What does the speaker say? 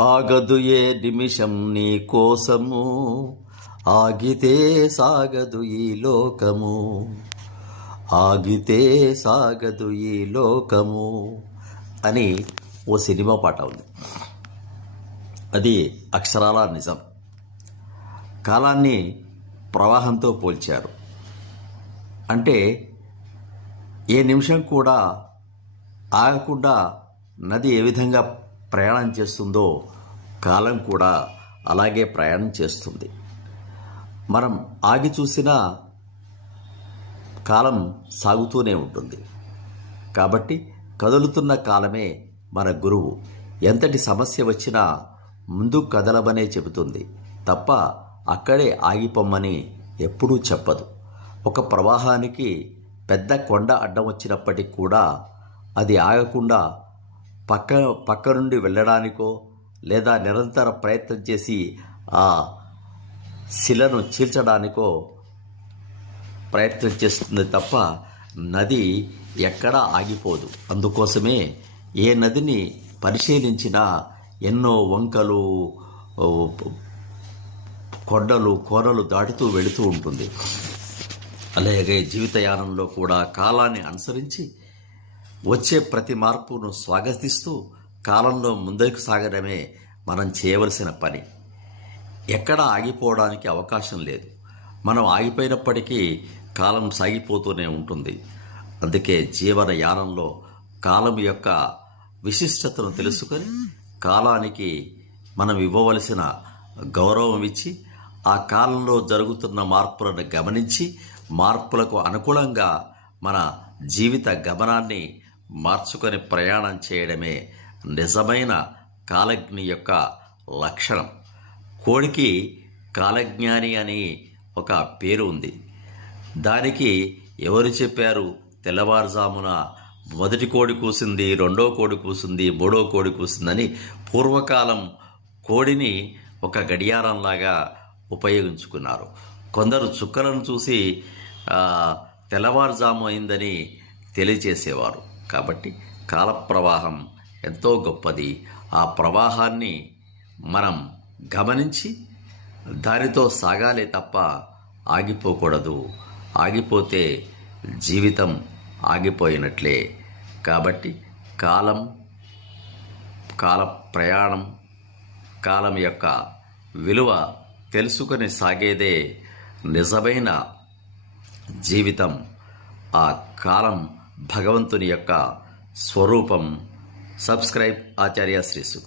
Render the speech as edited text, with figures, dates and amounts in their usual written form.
ఆగదు ఏ నిమిషం నీ కోసము, ఆగితే సాగదు ఈ లోకము, ఆగితే సాగదు ఈ లోకము అని ఓ సినిమా పాట ఉంది. అది అక్షరాల నిజం. కాలాన్ని ప్రవాహంతో పోల్చారు. అంటే ఏ నిమిషం కూడా ఆగకుండా నది ఏ విధంగా ప్రయాణం చేస్తుందో కాలం కూడా అలాగే ప్రయాణం చేస్తుంది. మనం ఆగి చూసినా కాలం సాగుతూనే ఉంటుంది. కాబట్టి కదులుతున్న కాలమే మన గురువు. ఎంతటి సమస్య వచ్చినా ముందు కదలమనే చెబుతుంది తప్ప అక్కడే ఆగిపోమ్మని ఎప్పుడూ చెప్పదు. ఒక ప్రవాహానికి పెద్ద కొండ అడ్డం వచ్చినప్పటికి కూడా అది ఆగకుండా పక్క నుండి వెళ్ళడానికో లేదా నిరంతర ప్రయత్నం చేసి ఆ శిలను చీల్చడానికో ప్రయత్నం చేస్తుంది తప్ప నది ఎక్కడా ఆగిపోదు. అందుకోసమే ఏ నదిని పరిశీలించినా ఎన్నో వంకలు, కొండలు, కోనలు దాటుతూ వెళుతూ ఉంటుంది. అలాగే జీవితయానంలో కూడా కాలాన్ని అనుసరించి వచ్చే ప్రతి మార్పును స్వాగతిస్తూ కాలంలో ముందుకు సాగడమే మనం చేయవలసిన పని. ఎక్కడ ఆగిపోవడానికి అవకాశం లేదు. మనం ఆగిపోయినప్పటికీ కాలం సాగిపోతూనే ఉంటుంది. అందుకే జీవన యానంలో కాలం యొక్క విశిష్టతను తెలుసుకొని కాలానికి మనం ఇవ్వవలసిన గౌరవం ఇచ్చి ఆ కాలంలో జరుగుతున్న మార్పులను గమనించి మార్పులకు అనుకూలంగా మన జీవిత గమనాన్ని మార్చుకొని ప్రయాణం చేయడమే నిజమైన కాలజ్ఞి యొక్క లక్షణం. కోడికి కాలజ్ఞాని అని ఒక పేరు ఉంది. దానికి ఎవరు చెప్పారు? తెల్లవారుజామున మొదటి కోడి కూసింది, రెండో కోడి కూసింది, మూడో కోడి కూసిందని పూర్వకాలం కోడిని ఒక గడియారంలాగా ఉపయోగించుకున్నారు. కొందరు చుక్కలను చూసి తెల్లవారుజాము అయిందని తెలియచేసేవారు. కాబట్టి కాల ప్రవాహం ఎంతో గొప్పది. ఆ ప్రవాహాన్ని మనం గమనించి దానితో సాగాలే తప్ప ఆగిపోకూడదు. ఆగిపోతే జీవితం ఆగిపోయినట్లే. కాబట్టి కాల ప్రయాణం, కాలం యొక్క విలువ తెలుసుకొని సాగేదే నిజమైన జీవితం. ఆ కాలం భగవంతుని యొక్క స్వరూపం. సబ్స్క్రైబ్ ఆచార్య శ్రీసు.